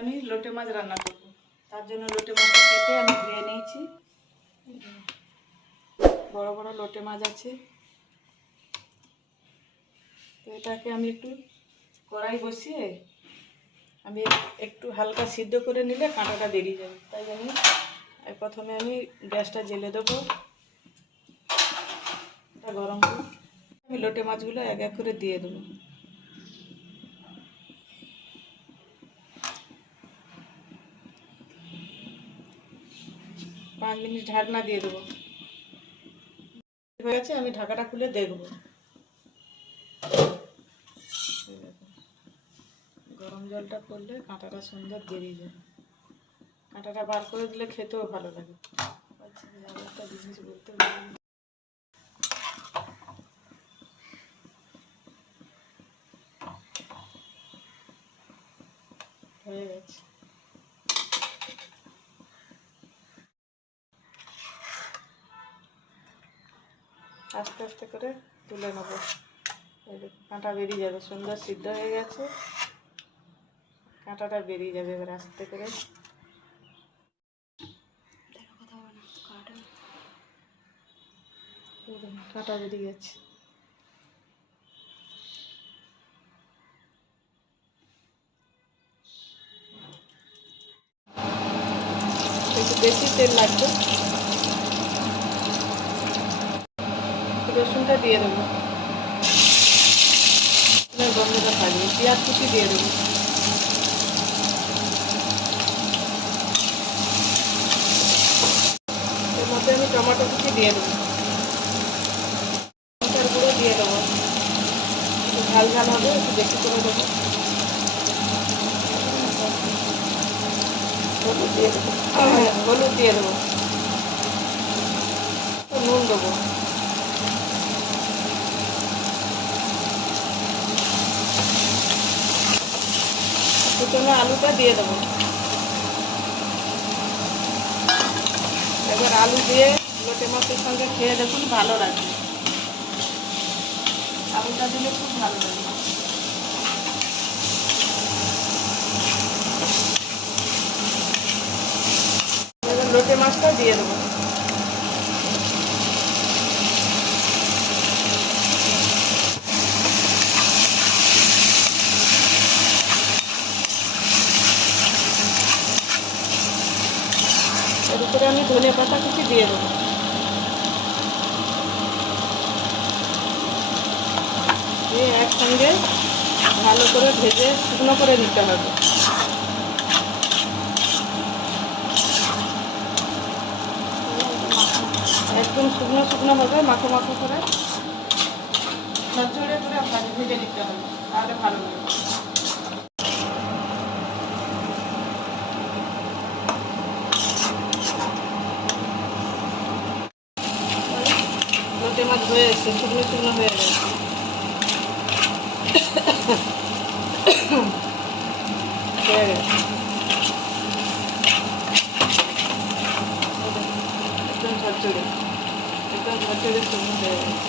আমি লোটে মাছ রান্না করব। তার জন্য লোটে মাছটা কেটে আমি ধুয়ে নিয়েছি। বড় বড় লোটে মাছ আছে। তো এটাকে আমি একটু কড়াই বসিয়ে আমি একটু হালকা সিদ্ধ করে নিলে কাঁটাটা বেরিয়ে যাবে। তাই আমি প্রথমে আমি গ্যাসটা জেলে দেবো। এটা গরম করে আমি লোটে মাছগুলো এক এক করে দিয়ে দেবো। পাঁচ মিনিট ঢাকনা দিয়ে দেবো। হয়ে গেছে, আমি ঢাকাটা খুলে দেখব। গরম জলটা করলে কাঁটাটা সুন্দর বেরিয়ে যাবে কাঁটাটা বার করে দিলে খেতেও ভালো লাগে। জিনিস বলতে হয়ে গেছে। আস্তে আস্তে করে তুলে নেব। কাঁটা বেরিয়ে যাবে সুন্দর সিদ্ধ হয়ে গেছে। কাঁটাটা বেরিয়ে যাবে এবার আস্তে করে। কাঁটা বেরিয়ে গেছে। বেশি তেল লাগবে। রসুনটা দিয়ে দেবো। রসুনের গন্ধটা থাকবে পেঁয়াজ কুচি দিয়ে দেবো। এর মধ্যে আমি টমেটো কুচি দিয়ে দেবো। লঙ্কার গুঁড়ো দিয়ে দেবো। একটু ঝাল ঝাল হবে, একটু বেশি করে দেবো। হলুদ দিয়ে দেবো। হলুদ দিয়ে দেবো। নুন দেবো। ফুটনো আলুটা দিয়ে দেবো। এবার আলু দিয়ে লোটে মাছের সঙ্গে খেয়ে দেখুন ভালো লাগবে। আলুটা দিলে খুব ভালো লাগবে। লোটে মাছটা দিয়ে দেবো। এর উপরে আমি ধনে পাতা কুচি দিয়ে দেবো। দিয়ে একসঙ্গে ভালো করে ভেজে শুকনো করে নিতে হবে। একদম শুকনো শুকনো হবে, মাখো মাখো করে। ঝরঝরে করে ভাজ- নিতে হবে, তাহলে ভালো লাগবে লোটে মাছ হয়ে এসছে শুকনো শুকনো হয়ে গেছে। হয়ে গেছে। একদম ঝরঝরে একদম ঝরঝরে শুকনো হয়ে গেছে।